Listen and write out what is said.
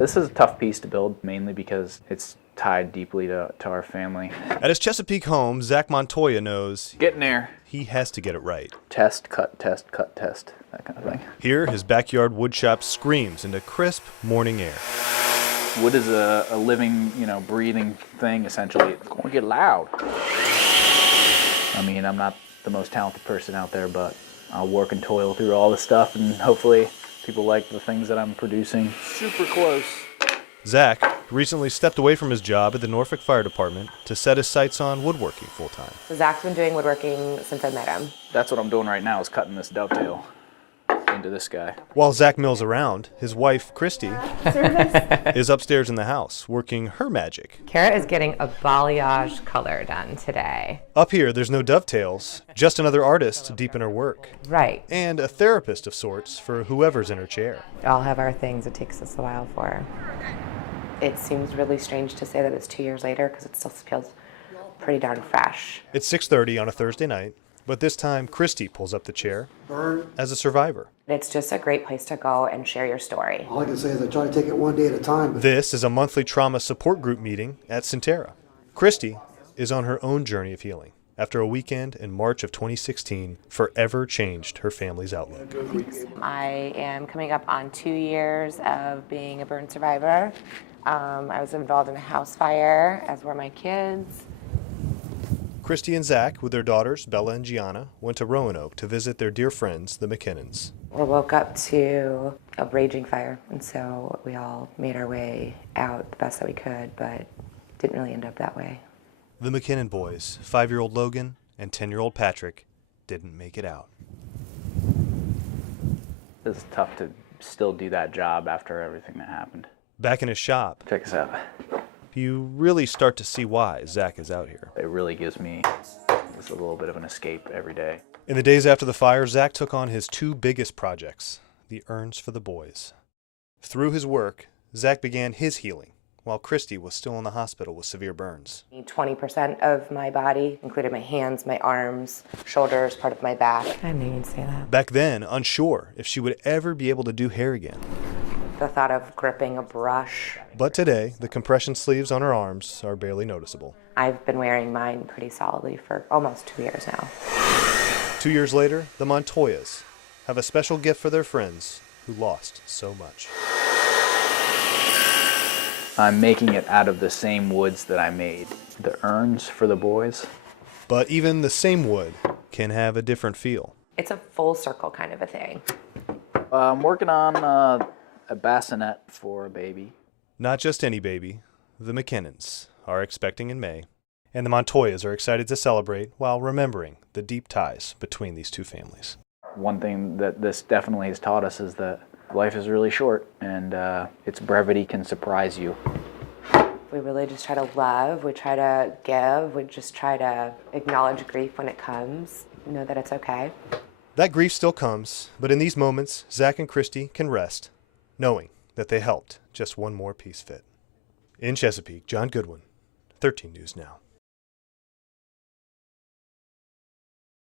This is a tough piece to build, mainly because it's tied deeply to our family. At his Chesapeake home, Zach Montoya knows Getting there. he has to get it right. Test, cut, test, that kind of thing. Here, his backyard woodshop screams into crisp morning air. Wood is a living, breathing thing, essentially. It's going to get loud. I mean, I'm not the most talented person out there, but I'll work and toil through all this stuff, and hopefully people like the things that I'm producing. Super close. Zach recently stepped away from his job at the Norfolk Fire Department to set his sights on woodworking full-time. Zach's been doing woodworking since I met him. That's what I'm doing right now, is cutting this dovetail into this guy. While Zach mills around, his wife, Christy, is upstairs in the house working her magic. Kara is getting a balayage color done today. Up here, there's no dovetails, just another artist to deepen her work. Right. And a therapist of sorts for whoever's in her chair. We all have our things it takes us a while for. It seems really strange to say that it's 2 years later because it still feels pretty darn fresh. It's 6:30 on a Thursday night, but this time Christy pulls up the chair as a survivor. It's just a great place to go and share your story. All I can say is I try to take it one day at a time. This is a monthly trauma support group meeting at Centera. Christy is on her own journey of healing after a weekend in March of 2016 forever changed her family's outlook. I am coming up on 2 years of being a burn survivor. I was involved in a house fire, as were my kids. Christy and Zach, with their daughters, Bella and Gianna, went to Roanoke to visit their dear friends, the McKinnons. We woke up to a raging fire, and so we all made our way out the best that we could, but didn't really end up that way. The McKinnon boys, 5-year-old Logan and 10-year-old Patrick, didn't make it out. It's tough to still do that job after everything that happened. Back in his shop, Check this out. you really start to see why Zach is out here. It really gives me just a little bit of an escape every day. In the days after the fire, Zach took on his 2 biggest projects, the urns for the boys. Through his work, Zach began his healing, while Christy was still in the hospital with severe burns. 20% of my body, including my hands, my arms, shoulders, part of my back. I didn't even say that. Back then, unsure if she would ever be able to do hair again. The thought of gripping a brush. But today, the compression sleeves on her arms are barely noticeable. I've been wearing mine pretty solidly for almost 2 years now. 2 years later, the Montoyas have a special gift for their friends who lost so much. I'm making it out of the same woods that I made the urns for the boys. But even the same wood can have a different feel. It's a full circle kind of a thing. I'm working on a bassinet for a baby. Not just any baby. The McKinnons are expecting in May, and the Montoyas are excited to celebrate while remembering the deep ties between these 2 families. One thing that this definitely has taught us is that life is really short, and its brevity can surprise you. We really just try to love, we try to give, we just try to acknowledge grief when it comes, know that it's okay. That grief still comes, but in these moments, Zach and Christy can rest, knowing that they helped just one more piece fit. In Chesapeake, John Goodwin, 13 News Now.